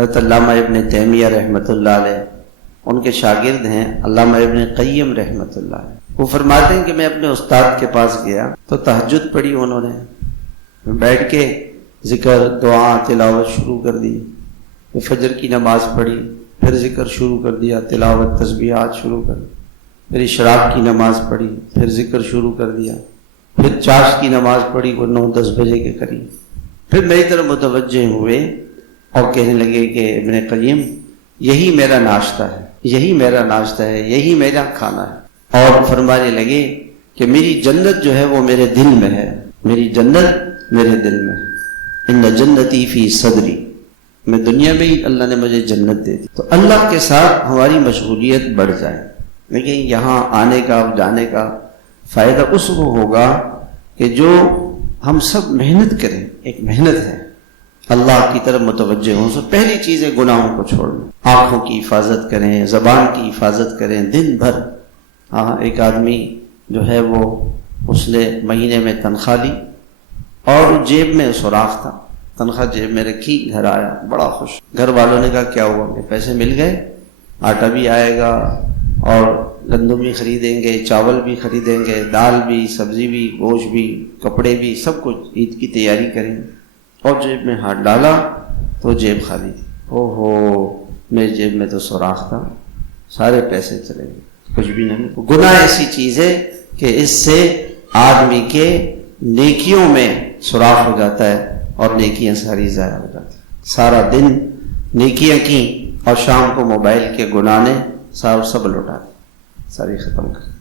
حضرت علامہ ابن تیمیہ رحمۃ اللہ علیہ ان کے شاگرد ہیں علامہ ابن قیم رحمۃ اللہ علیہ. وہ فرماتے ہیں کہ میں اپنے استاد کے پاس گیا تو تہجد پڑھی انہوں نے، بیٹھ کے ذکر دعا تلاوت شروع کر دی. پھر فجر کی نماز پڑھی، پھر ذکر شروع کر دیا، تلاوت تسبیحات شروع کر دی. پھر اشراق کی نماز پڑھی، پھر ذکر شروع کر دیا. پھر چاشت کی نماز پڑھی وہ 9-10 بجے کے قریب. پھر میری طرف متوجہ ہوئے اور کہنے لگے کہ ابن قیم یہی میرا ناشتہ ہے، یہی میرا ناشتہ ہے، یہی میرا کھانا ہے. اور فرمانے لگے کہ میری جنت جو ہے وہ میرے دل میں ہے، میری جنت میرے دل میں ہے. ان جنتی فی صدری، میں دنیا میں ہی اللہ نے مجھے جنت دے دی. تو اللہ کے ساتھ ہماری مشغولیت بڑھ جائے. لیکن یہاں آنے کا جانے کا فائدہ اس کو ہوگا کہ جو ہم سب محنت کریں. ایک محنت ہے، اللہ کی طرف متوجہ ہوں. سو پہلی چیز ہے گناہوں کو چھوڑنا، آنکھوں کی حفاظت کریں، زبان کی حفاظت کریں دن بھر. ہاں ایک آدمی جو ہے وہ اس نے مہینے میں تنخواہ لی اور جیب میں سوراخ تھا، تنخواہ جیب میں رکھی، گھر آیا بڑا خوش. گھر والوں نے کہا کیا ہوا؟ کہ پیسے مل گئے، آٹا بھی آئے گا اور گندم بھی خریدیں گے، چاول بھی خریدیں گے، دال بھی، سبزی بھی، گوشت بھی، کپڑے بھی، سب کچھ عید کی تیاری کریں. اور جیب میں ہاتھ ڈالا تو جیب خالی تھی. اوہو، میری جیب میں تو سوراخ تھا، سارے پیسے چلے گئے، کچھ بھی نہیں. گناہ ایسی چیز ہے کہ اس سے آدمی کے نیکیوں میں سوراخ ہو جاتا ہے اور نیکیاں ساری ضائع ہو جاتی ہیں. سارا دن نیکیاں کی اور شام کو موبائل کے گناہ نے سب لوٹا دی، ساری ختم کر دی.